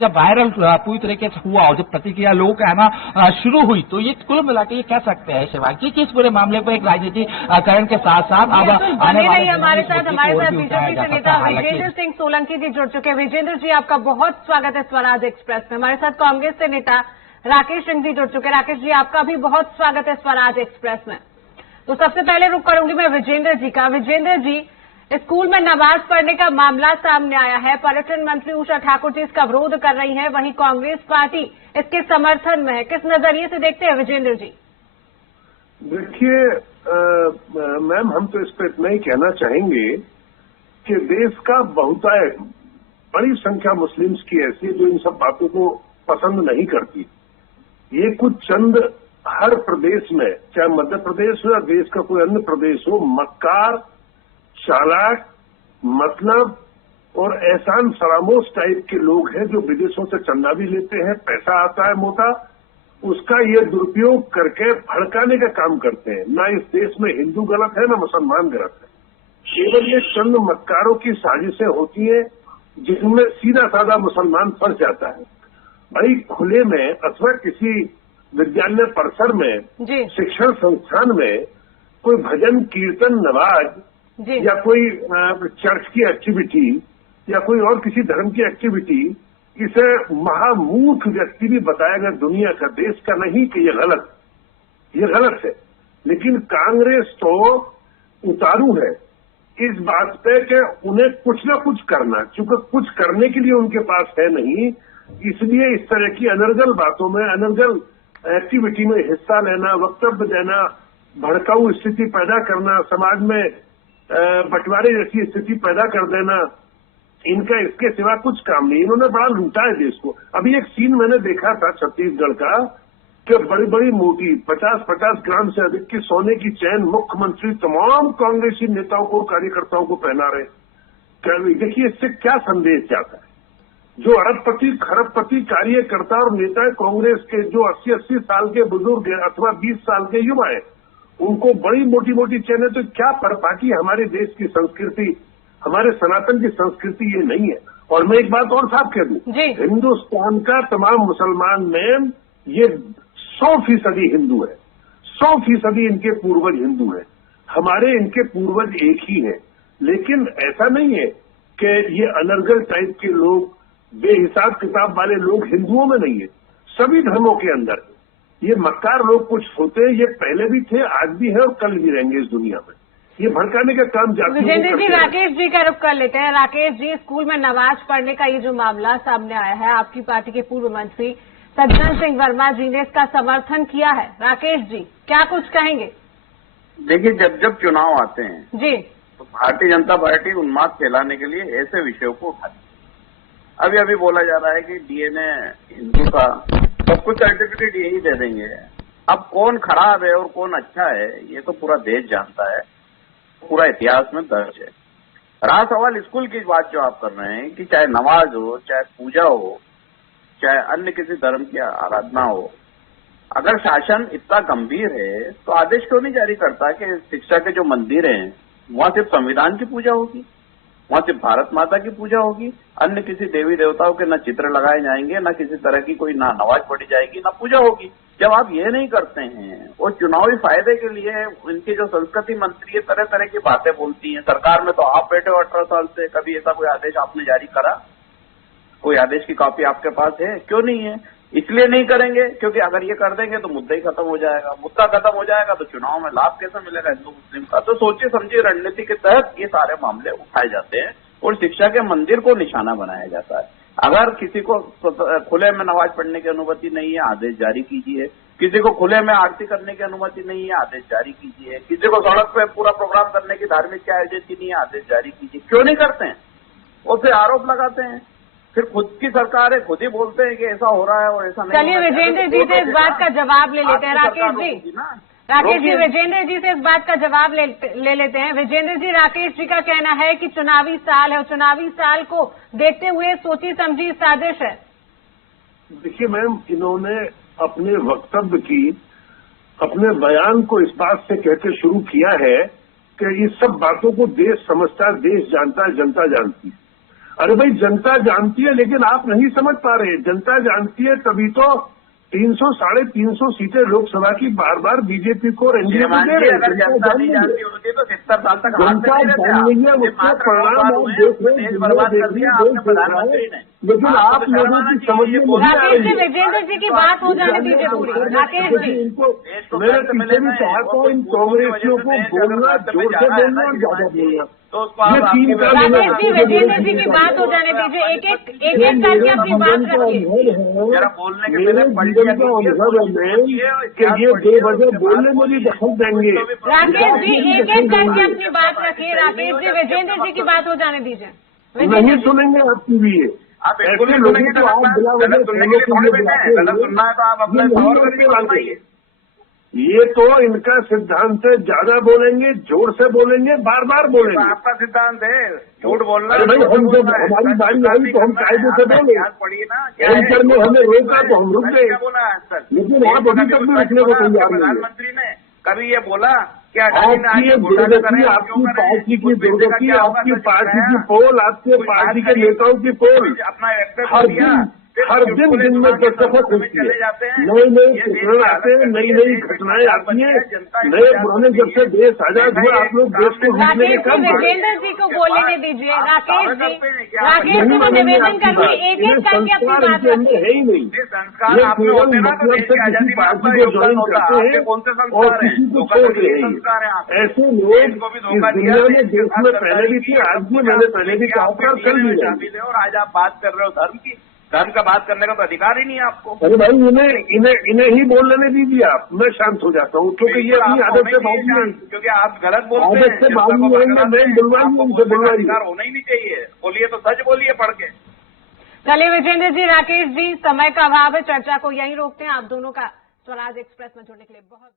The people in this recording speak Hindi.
जब वायरल पूरी तरीके से हुआ और जब प्रतिक्रिया लोगों का आना शुरू हुई, तो ये कुल मिला के ये कह सकते हैं शिवांगी कि इस पूरे मामले को एक राजनीतिकरण के साथ साथ अब आने वाले हमारे साथ बीजेपी से नेता विजेंद्र सिंह सोलंकी जी जुड़ चुके हैं। विजेंद्र जी, आपका बहुत स्वागत है स्वराज एक्सप्रेस में। हमारे साथ कांग्रेस से नेता राकेश सिंह जी जुड़ चुके हैं। राकेश जी, आपका भी बहुत स्वागत है स्वराज एक्सप्रेस में। तो सबसे पहले रुक करूंगी मैं विजेंद्र जी का। विजेंद्र जी, स्कूल में नमाज पढ़ने का मामला सामने आया है। पर्यटन मंत्री उषा ठाकुर जी इसका विरोध कर रही हैं, वहीं कांग्रेस पार्टी इसके समर्थन में है। किस नजरिए से देखते हैं विजेंद्र जी? देखिए मैम, हम तो इस पर इतना ही कहना चाहेंगे कि देश का बहुतायत बड़ी संख्या मुस्लिम्स की ऐसी है जो इन सब बातों को पसंद नहीं करती। ये कुछ चंद हर प्रदेश में, चाहे मध्य प्रदेश हो या देश का कोई अन्य प्रदेश हो, मक्कार, चालाक, मतलब और एहसान फरामोश टाइप के लोग हैं जो विदेशों से चंदा भी लेते हैं, पैसा आता है मोटा, उसका ये दुरुपयोग करके भड़काने का काम करते हैं। ना इस देश में हिंदू गलत है, ना मुसलमान गलत है। केवल ये चंद मक्कारों की साजिशें होती हैं जिनमें सीधा साधा मुसलमान फंस जाता है। भाई खुले में अथवा किसी विद्यालय परिसर में, शिक्षण संस्थान में कोई भजन कीर्तन नवाज या कोई चर्च की एक्टिविटी या कोई और किसी धर्म की एक्टिविटी, इसे महामूर्ख व्यक्ति भी बताएगा दुनिया का, देश का नहीं, कि ये गलत है। लेकिन कांग्रेस तो उतारू है इस बात पे कि उन्हें कुछ ना कुछ करना, चूंकि कुछ करने के लिए उनके पास है नहीं, इसलिए इस तरह की अनर्गल बातों में, अनर्गल एक्टिविटी में हिस्सा लेना, वक्तव्य देना, भड़काऊ स्थिति पैदा करना, समाज में बंटवारे जैसी स्थिति पैदा कर देना, इनका इसके सिवा कुछ काम नहीं। इन्होंने बड़ा लूटा है देश को। अभी एक सीन मैंने देखा था छत्तीसगढ़ का कि बड़ी बड़ी मोटी 50-50 ग्राम से अधिक की सोने की चैन मुख्यमंत्री तमाम कांग्रेसी नेताओं को, कार्यकर्ताओं को पहना रहे। देखिए इससे क्या संदेश जाता है? जो अरबपति खरबपति कार्यकर्ता और नेता कांग्रेस के, जो 80-80 साल के बुजुर्ग हैं अथवा 20 साल के युवा हैं, उनको बड़ी मोटी मोटी चैनें, तो क्या परपाटी हमारे देश की संस्कृति, हमारे सनातन की संस्कृति ये नहीं है। और मैं एक बात और साफ कह दूं, हिंदुस्तान का तमाम मुसलमान में ये 100% हिंदू है, 100% इनके पूर्वज हिंदू हैं। हमारे इनके पूर्वज एक ही हैं। लेकिन ऐसा नहीं है कि ये अनर्गल टाइप के लोग, बेहिसाब किताब वाले लोग हिंदुओं में नहीं है, सभी धर्मों के अंदर है। ये मक्कार लोग कुछ होते हैं, ये पहले भी थे, आज भी है और कल भी रहेंगे इस दुनिया में। ये भड़काने का काम जाती है। विजेंद्र जी, राकेश जी का रुख कर लेते हैं। राकेश जी, स्कूल में नमाज पढ़ने का ये जो मामला सामने आया है, आपकी पार्टी के पूर्व मंत्री सज्जन सिंह वर्मा जी ने इसका समर्थन किया है। राकेश जी, क्या कुछ कहेंगे? देखिए, जब चुनाव आते हैं जी, तो भारतीय जनता पार्टी उन्माद फैलाने के लिए ऐसे विषयों को उठाती है। अभी बोला जा रहा है कि डीएनए हिंदू का सब कुछ सर्टिफिकेट यही दे देंगे। अब कौन खराब है और कौन अच्छा है, ये तो पूरा देश जानता है, पूरा इतिहास में दर्ज है। रहा सवाल स्कूल की बात जो आप कर रहे हैं कि चाहे नमाज हो, चाहे पूजा हो, चाहे अन्य किसी धर्म की आराधना हो, अगर शासन इतना गंभीर है तो आदेश क्यों नहीं जारी करता कि शिक्षा के जो मंदिर हैं वहां सिर्फ संविधान की पूजा होगी, वहां सिर्फ भारत माता की पूजा होगी, अन्य किसी देवी देवताओं के न चित्र लगाए जाएंगे, न किसी तरह की कोई ना नमाज पढ़ी जाएगी, न पूजा होगी। जब आप ये नहीं करते हैं और चुनावी फायदे के लिए इनके जो संस्कृति मंत्री है तरह तरह की बातें बोलती हैं, सरकार में तो आप बैठे हो 18 साल से, कभी ऐसा कोई आदेश आपने जारी करा? कोई आदेश की कॉपी आपके पास है? क्यों नहीं है? इसलिए नहीं करेंगे क्योंकि अगर ये कर देंगे तो मुद्दा ही खत्म हो जाएगा। मुद्दा खत्म हो जाएगा तो चुनाव में लाभ कैसे मिलेगा हिंदू मुस्लिम का? तो सोची समझी रणनीति के तहत ये सारे मामले उठाए जाते हैं और शिक्षा के मंदिर को निशाना बनाया जाता है। अगर किसी को खुले में नमाज पढ़ने की अनुमति नहीं है, आदेश जारी कीजिए। किसी को खुले में आरती करने की अनुमति नहीं है, आदेश जारी कीजिए। किसी को सड़क पे पूरा प्रोग्राम करने की धार्मिक आयोजन की नहीं है, आदेश जारी कीजिए। क्यों नहीं करते हैं? और फिर आरोप लगाते हैं, फिर खुद की सरकार है, खुद ही बोलते हैं कि ऐसा हो रहा है और ऐसा नहीं। चलिए विजेंद्र जी से इस बात का जवाब ले लेते हैं। राकेश जी, विजेंद्र जी से इस बात का जवाब ले लेते हैं। विजेंद्र जी, राकेश जी का कहना है कि चुनावी साल है और चुनावी साल को देखते हुए सोची समझी साजिश है। देखिए मैम, इन्होंने अपने वक्तव्य की, अपने बयान को इस बात से कहकर शुरू किया है कि ये सब बातों को देश समझता है, देश जानता है, जनता जानती है। अरे भाई जनता जानती है, लेकिन आप नहीं समझ पा रहे। जनता जानती है तभी तो 300 350 सीटें लोकसभा की बार बार बीजेपी को और एनडीए को दे रहे हैं। अगर जनता नहीं जानती होती तो 70 साल तक हाथ जनता में नहीं रहते जान रही है, आप। उसका मात्र परिणाम आप हुए, देख रहे हैं, देश बर्बाद कर दिया आपने प्रधानमंत्री ने। लेकिन आप लोगों की समझ में नहीं आ राकेश जी, रही है। विजेंद्र जी की बात हो जाने दीजिए पूरी। राकेश जी, इनको मैंने पीछे भी कहा था, इन कांग्रेसियों को बोलना जोर से बोलना और ज्यादा बोलना। ये 3 काम राकेश जी, विजेंद्र जी की बात हो जाने दीजिए। एक एक करके अपनी बात रखिए। मेरे जीवन का अनुभव है कि ये बेवजह बोलने में भी दखल देंगे। राकेश जी, एक एक करके अपनी बात रखिए। राकेश जी, विजेंद्र जी की बात हो जाने दीजिए। नहीं सुनेंगे आपकी भी ये। आप बिल्कुल ऐसे नहीं लोगों सुनेंगे को आप बिला वजह गलत सुनने के लिए थोड़ी बैठे हैं। गलत सुनना है तो आप अपने तौर पर भी सुनाइए। ये तो इनका सिद्धांत है, ज्यादा बोलेंगे, जोर से बोलेंगे, बार बार बोलेंगे। आपका सिद्धांत है झूठ बोलना। अरे भाई, हम जब हमारी बारी आई तो हम कायदे से बोले। पढ़िए ना, एंकर ने हमें रोका तो हम रुक गए, क्या बोला आज तक? लेकिन आप अभी तक भी रुकने को तैयार नहीं है। प्रधानमंत्री ने कभी ये बोला क्या? आपकी ये दुर्गति, आपकी पार्टी की दुर्गति, आपकी पार्टी की पोल, आपके पार्टी के नेताओं की पोल अपना हर दिन में दस्तखत होती है। नए नए प्रकरण आते हैं, नई नई घटनाएं आती हैं, नए पुराने। जब से देश आजाद हुआ आप लोग देश को लूटने के राकेश काम जी, कर रहे हैं। विजेंद्र जी को बोलने दीजिए। राकेश जी को निवेदन करिए, एक एक करके अपनी बात इनके अंदर है ही नहीं। ये केवल मतलब से किसी पार्टी को ज्वाइन करते हैं और किसी को छोड़ रहे हैं। ऐसे लोग इस दुनिया में देश में पहले भी थे, आज भी मैंने पहले भी कहा था, कल भी नहीं। और आज आप बात कर रहे हो धर्म की। धर्म का बात करने का तो अधिकार ही नहीं है आपको। अरे भाई, इन्हें ही बोलने दीजिए आप, मैं शांत हो जाता हूँ, क्योंकि ये अपनी आदत से बात नहीं, क्योंकि आप गलत बोलते हैं। आदत से बात नहीं होंगे, मैं बुलवाइए, उनसे बुलवाइए। अधिकार होना ही नहीं चाहिए। बोलिए तो सच बोलिए पढ़ के। चलिए विजेंद्र जी, राकेश जी, समय का अभाव है, चर्चा को यहीं रोकते हैं। आप दोनों का स्वराज एक्सप्रेस में जुड़ने के लिए बहुत